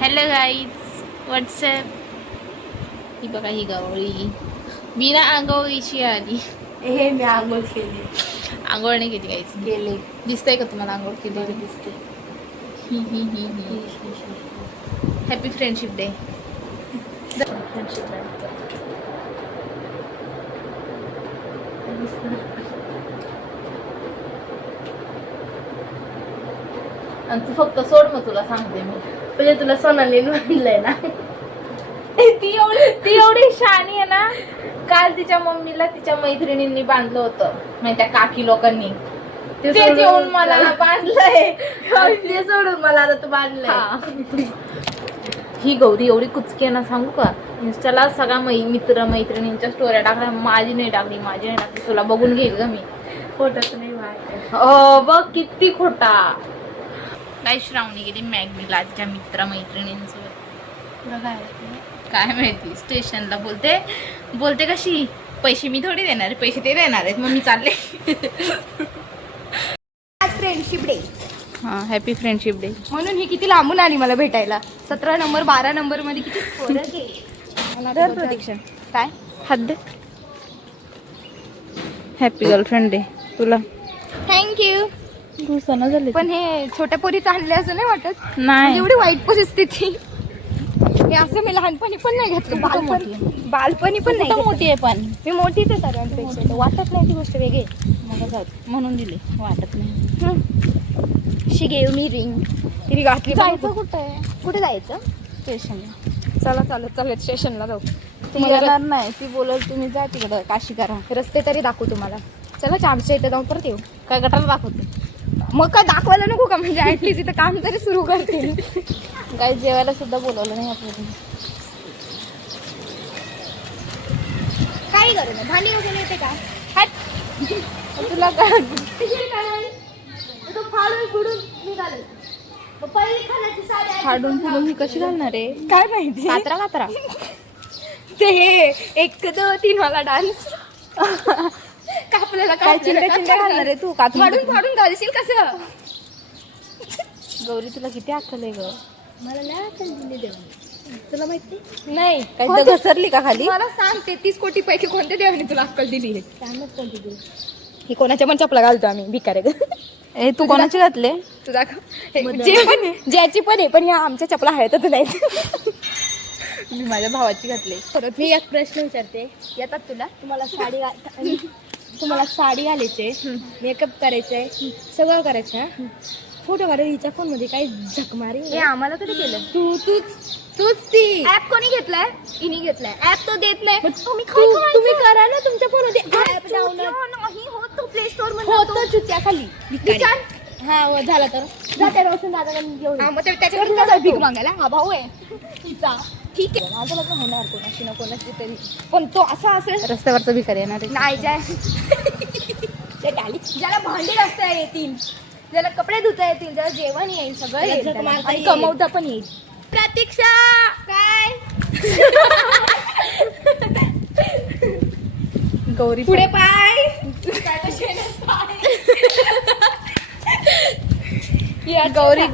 Hello guys WhatsApp. ही बघा ही गवळी बिना आंघोळीची आली. हे मी आंघोळ केली. आंघोळ नाही केली गाईज. केले. दिसतंय का तुम्हाला आंघोळ केली? दिसते. Happy friendship day. आणि तू फक्त सोड, मग तुला सांगते मी. म्हणजे तुला सोनालीने म्हणलंय ना. ती एवढी शहाणी आहे ना. काल तिच्या मम्मीला तिच्या मैत्रिणींनी बांधलं होतं, म्हणजे त्या काकी लोकांनी. ते येऊन मला बांधलंय. ते सोडून मला आता तू बांधलंय. ही गौरी एवढी कुचकी आहे ना, सांगू का. इंस्टाला सगळा मित्र मैत्रिणींच्या स्टोऱ्या टाकल्या. माझी नाही टाकली. तुला बघून घेईल ग मी. खोटच नाही माहिती. बघ किती खोटा. काय श्रावणी गेली मॅगनीला तिच्या मित्र मैत्रिणींसोबत. तुला काय माहिती. स्टेशनला बोलते कशी, पैसे मी थोडी देणार, पैसे ते देणार आहेत, मग मी चालले. आज फ्रेंडशिप डे. हा, हॅपी फ्रेंडशिप डे. म्हणून ही किती लांबून आली मला भेटायला. 17 नंबर 12 नंबर मध्ये किती फरक आहे. प्रतीक्षा काय हद्द. हॅपी गर्लफ्रेंड डे तुला. थँक्यू. दिवसानं झाले. पण हे छोट्या पोरीच आणले असं नाही वाटत. नाही एवढी वाईट परिस्थिती. हे असं मी लहानपणी पण नाही घेतलं. बालपणी पण नाही मोठी आहे. पण मी मोठीच आहे सगळ्यांपेक्षा. वाटत नाही ती गोष्ट वेगळी. म्हणून दिले, वाटत नाही. शी गेव मी रिंग. तिने घातली. जायचं कुठे? कुठे जायचं? स्टेशनला. चला चालत स्टेशनला जाऊ. ती येणार नाही. ती बोलत तुम्ही जा तिकडं काशी करा. रस्ते तरी दाखवू तुम्हाला. चला आमच्या इथे जाऊन परत येऊ. काय गटाला दाखवते. मग काय दाखवायला नको का, म्हणजे ऍटलीस्ट इथं काम तरी सुरू करते. काय जेवायला सुद्धा बोलवलं नाही आपल्याला. काही करू नये. भांडी वगैरे येते का? तुला काय फाडून फिरून ही कशी घालणार आहे? काय माहिती. कात्रा ते हे 1 2 3 वाला डान्स. कापलेला काय चिंध्या घालणार आहे तू? फाडून घालशील कसं? गौरी तुला किती अक्कल आहे ग. मला नाही अक्कल दिली देवाने. तुला माहिती नाही. काय घसरली का खाली? मला सांग 33 कोटी पैकी कोणत्या देवाने तुला अक्कल दिली आहे? ही कोणाच्या पण चपला घालतो आम्ही भिकारे. ए तू कोणाचे घातले? तू दाखव. जे पण ज्याची पण आहे, पण ह्या आमच्या चपला हळतच नाही. मी माझ्या भावाची घातले. परत मी एक प्रश्न विचारते. येतात तुला? तुम्हाला साडी घालायचे, मेकअप करायचंय, सगळं करायचं. फोटो काढायला हिच्या फोन मध्ये काही झक मारी. हे आम्हाला कधी केलं? तूच ती ऍप कोणी घेतलाय? हिने घेतलाय. ऍप तो देत नाही. तुम्ही करा ना तुमच्या फोन मध्ये ऍप डाउनलोड. नाही होत. तो प्ले स्टोर मध्ये होतो चुत्या खाली. विचार. हा झाला तर जाते रोशन दादा घेऊन. मग त्याच्याकडे भीक मागायला हा भाऊ आहे तिचा. ठीक आहे, माझं लग्न होणार कोणाशी ना कोणाशी तरी. पण तो असा असेल रस्त्यावरचा भिकारी येणार आहे. नाही. ज्याला भांडी घासता येतील, ज्याला कपडे धुता येतील, ज्याला जेवण येईल, सगळं येईल आणि कमवता पण येईल. प्रतीक्षा काय गौरी पुढे पाय.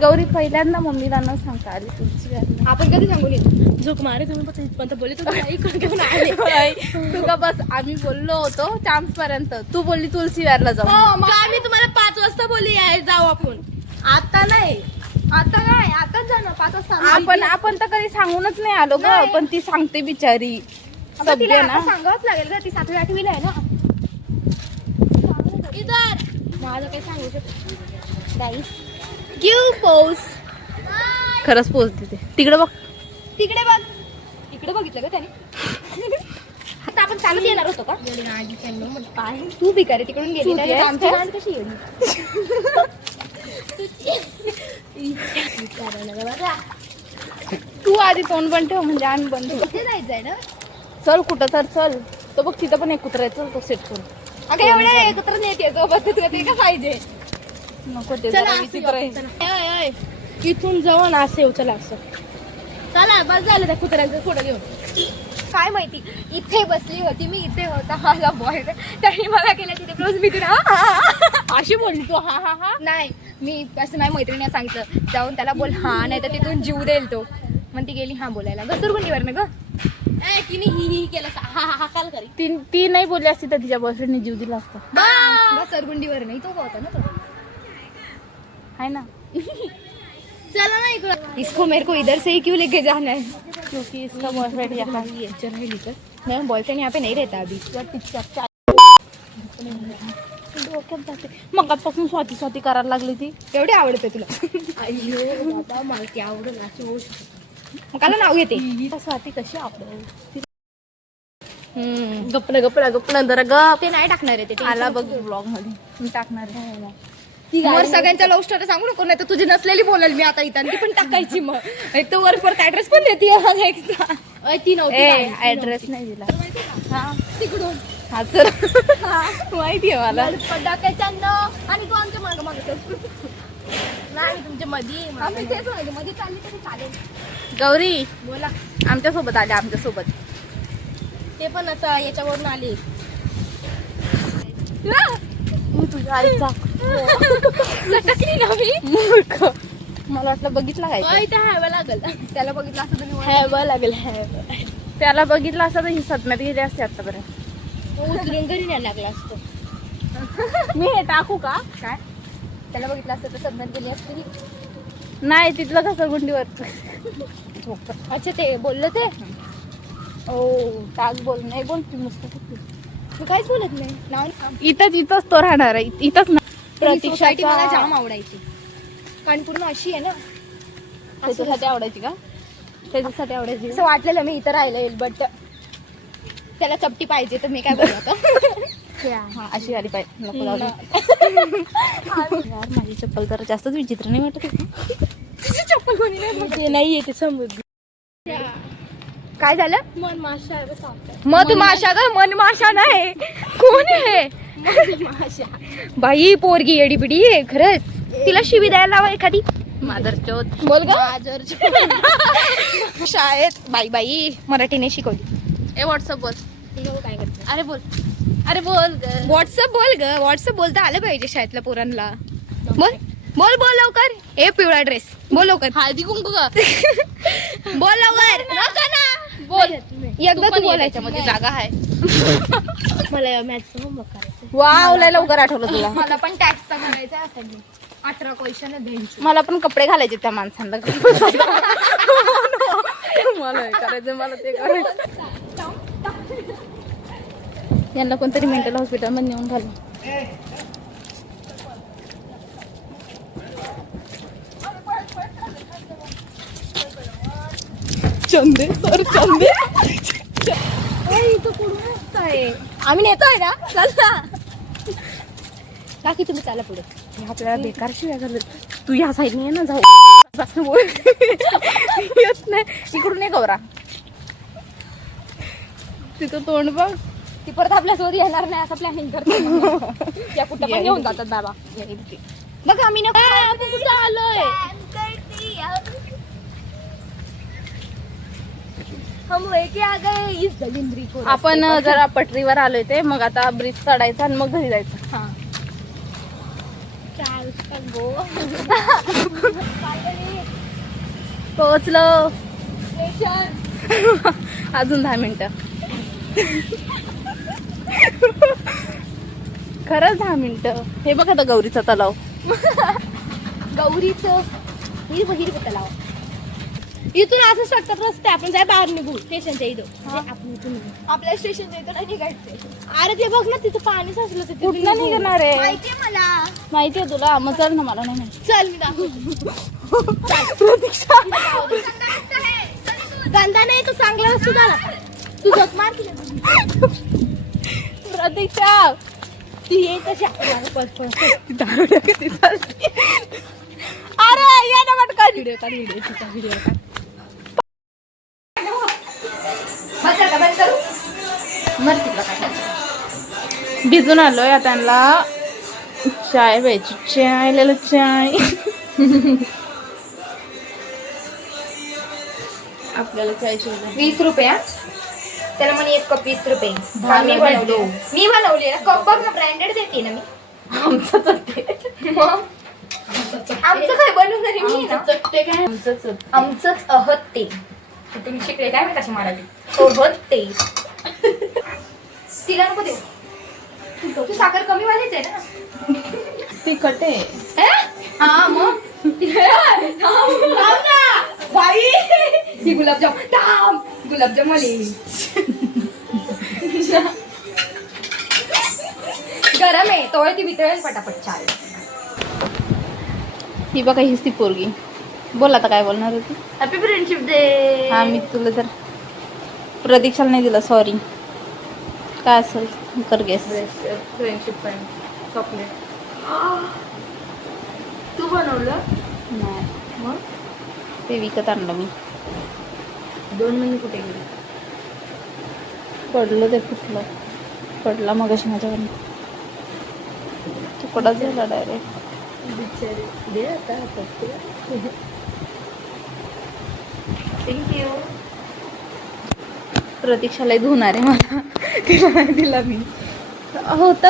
गौरी पहिल्यांदा मम्मीला न सांगता आली तुझी. आपण कधी सांगून येतो झोक मारे तुम्ही पण बोलले तू घेऊन आले. तू का बस. आम्ही बोललो होतो चान्स पर्यंत. तू बोलली तुलसीविहारला जाऊ. मी तुम्हाला 5 वाजता बोलली आहे जाऊ आपण. आता नाही. आता काय आताच जाणार 5 वाजता. आपण तर कधी सांगूनच नाही आलो ग. पण ती सांगते बिचारी. तिला आता सांगावंच लागेल का. ती 7वी 8वीला आहे ना. माझं काही सांगू शकत गाईस. Give pose. खरंच पोचते ते. तिकडे बघ. इकडे बघितलं का त्याने. आता आपण चालत येणार होतो का? तू भिकारी तिकडून गेली. आमची गांड कशी गेली? तू आधी तोंड पण ठेव, म्हणजे आम्ही बंद ठेवू. कुठे जायचंय ना? चल कुठं तर चल. तो बघ तिथं पण एक कुत्रा आहे. चल तो सेट करून. अगं एवढ्या एकत्र नेते सोबत ते का पाहिजे. नको ते चला जरा विचित्र आहे. इथून जवळ असं येऊ. चला असं चला. बस झालं त्या कुत्र्यांचा फोटो घेऊन. काय माहिती इथे बसली होती मी. इथे होता माझा बॉयफ्रेंड. त्याने मला केलं तिथे रोज मी तुला अशी बोलली तू. हा हा हा. नाही मी असं माझ्या मैत्रिणीला सांगतं जाऊन त्याला बोल हा, नाही तर तिथून जीव देईल तो. मग ती गेली हा बोलायला घसरगुंडीवर ना ग तिने ही केलं हा हा हा काल करी ती नाही बोलली असती तर तिच्या बॉयफ्रेंडने जीव दिला असता. घसरगुंडीवर नाही तो का होता ना तो है ना. चला ना इकडं. इसको मेरे को इधर से ही क्यों लेके जाना है क्योंकि इसका बॉयफ्रेंड यहाँ मेरा बॉयफ्रेंड यहाँ पे नहीं रहता अभी डोक्यात जाते. मगापासून स्वाती स्वाती करायला लागली ती. एवढे आवडते तुला अय्यो बाबा मला ती आवडलं अशी होऊ मग काला नाव घेते स्वाती कशी आवडेल. गप्पना जरा गप. ते नाही टाकणार आहे ते आला बघ ब्लॉग मध्ये मी टाकणार आहे. वर सगळ्यांचा लव्ह स्टोरी सांगू नको नाही तर तुझी नसलेली बोलाल मी आता इथं ती पण टाकायची मग एक तर वर परत ऍड्रेस पण देते ती नव्हती ऍड्रेस नाही दिला. हा तिकडून हा तर माहितीये मला. आणि तू आमच्या मागं मागं नाही तुमच्या मध्ये आम्ही तेच म्हणाले मध्ये चालली तरी चालेल गौरी बोला. आमच्या सोबत आले आमच्या सोबत. ते पण असं याच्यावरून आले. तुझ्या आईचा लटकली ना मी मूर्ख. मला वाटलं बघितला काय इथे हॅवं लागल. त्याला बघितलं असं तुम्ही हॅवं लागल त्याला बघितलं असतं तर ही सदम्यात गेली असते आतापर्यंत. उचलून घरी नाही लागला असतो. मी हे टाकू का काय त्याला बघितलं असतं तर सदम्यात गेली असती नाही तिथलं कसं गुंडीवर. अच्छा ते बोललं ते ओ टाक बोल नाही बोल ती मस्त. तू काहीच बोलत नाही नाव इथंच तो राहणार आहे. इथंच ना सोसायटी मला प्रतीक्षाचा जाम आवडायची कारण पूर्ण अशी आहे ना त्याच्यासाठी आवडायची का. त्याच्यासाठी आवडायची असं वाटलेलं मी इथं राहिलं येईल बट त्याला चपटी पाहिजे तर मी काय बोलत हा अशी आली पाहिजे. नको जाऊ दे. यार माझी चप्पल तर जास्तच विचित्र नाही वाटत. तुझी चप्पल कोणी नाही ते नाहीये ते समज. काय झालं मन माशा आहे बस आपलं. मधमाशा ग मनमाशा नाही कोण आहे बाई पोरगी एडीपिडी आहे खरंच तिला शिवी द्यायला लावा एखादी मादरचोद. बोल ग शाळेत बाई बाई मराठीने शिकवली. ए व्हॉट्सअप बोल. काय करते अरे बोल. अरे बोल व्हॉट्सअप बोल ग व्हॉट्सअप बोलता आलं पाहिजे शाळेतल्या पोरांना बोल बोल बोल लवकर ए पिवळा ड्रेस बोल लवकर हळदी कुंकू का बोल लवकर नको ना बोल. एकदा तू बोलायच्या मध्ये जागा आहे. मला मॅथ्स होमवर्क करायचं. वाव लय लवकर आठवलं तुला. मला पण टॅक्सचा करायचा असेल 18 क्वेश्चन द्यायची मला पण कपडे घालायचे त्या माणसांना. मला हे करायचं मला ते करायचं. यांना कोणतरी मेंटल हॉस्पिटल मध्ये नेऊन घालू. चंदे सर चंदे. आम्ही नेतोय ना चल ना काकी तुम्ही चाला पुढे आपल्याला बेकार शिव्या करत. तू या साईडने ये ना जाऊ. येत नाही इकडून ये गौरा. तिथं तोंड बघ. ती परत आपल्यासोबत येणार नाही असं प्लॅनिंग करतो या कुठं पण घेऊन जातात बाबा बघ आम्ही कुठं आलोय हम लेके आ गए इस दलिंद्री को आपण जरा पटरीवर आलोय ते मग आता ब्रिज चढायचा आणि मग घरी जायचं. हाँ पोहोचलो. अजून 10 मिनिटं. खरंच 10 मिनिटं. हे बघ आता गौरीचा तलाव. गौरीचं हिरवं तलाव इथून असं शॉर्टकट रस्ते आपण जाय बाहेर निघू स्टेशनच्या इथं आपल्या स्टेशनच्या इथं नाही निघायचं अरे ते बघ ना तिथं पाणी साचलं ते कुठलं निघणार आहे माहितीये मला माहितीये तुला मग चल ना मला नाही माहिती. चल प्रतीक्षा गंदा नाही तो चांगला असतो झाला तू जग मार प्रतीक्षा ती ये कशी दारू किती चालते. अरे ये ना पटकन. व्हिडिओ काढ व्हिडिओ काढ. भिजून आलोय त्यांना चाय प्यायची. चाय लिहिलं चाय. आपल्याला चायची 20 रुपये त्याला म्हणे एक कप 20 रुपये मी बनवली ना कप बघ ना ब्रँडेड देते ना मी आमचंच होते. आमचं काय बनवणार आहे मी ना चटते काय आमचंच अहत ते तुम्ही शिकले काय मी कशी मराठी अहत ते तिला नको देऊ तू साखर कमी वालीच आहे ना तिखट आहे हा मग बाई ही गुलाबजाम थांब गुलाबजाम आली गरम आहे तोळ ती वितळेल पटापट चाल ही बघा हीच ती पोरगी. बोल आता काय बोलणार होती. हॅपी फ्रेंडशिप डे हा मी तुला तर प्रतीक्षाला नाही दिला सॉरी. काय असेल कर गेस. फ्रेंडशिप पण चॉकलेट तू बनवलं नाही मग ते विकत आणलं मी. 2 महिने कुठे गेले पडलं ते फुटलं पडला मग अशी माझ्याकडून तुकडा झाला डायरेक्ट. बिचारे दे आता थँक्यू. प्रतीक्षाला धुणार आहे मला तिला नाही दिला मी होता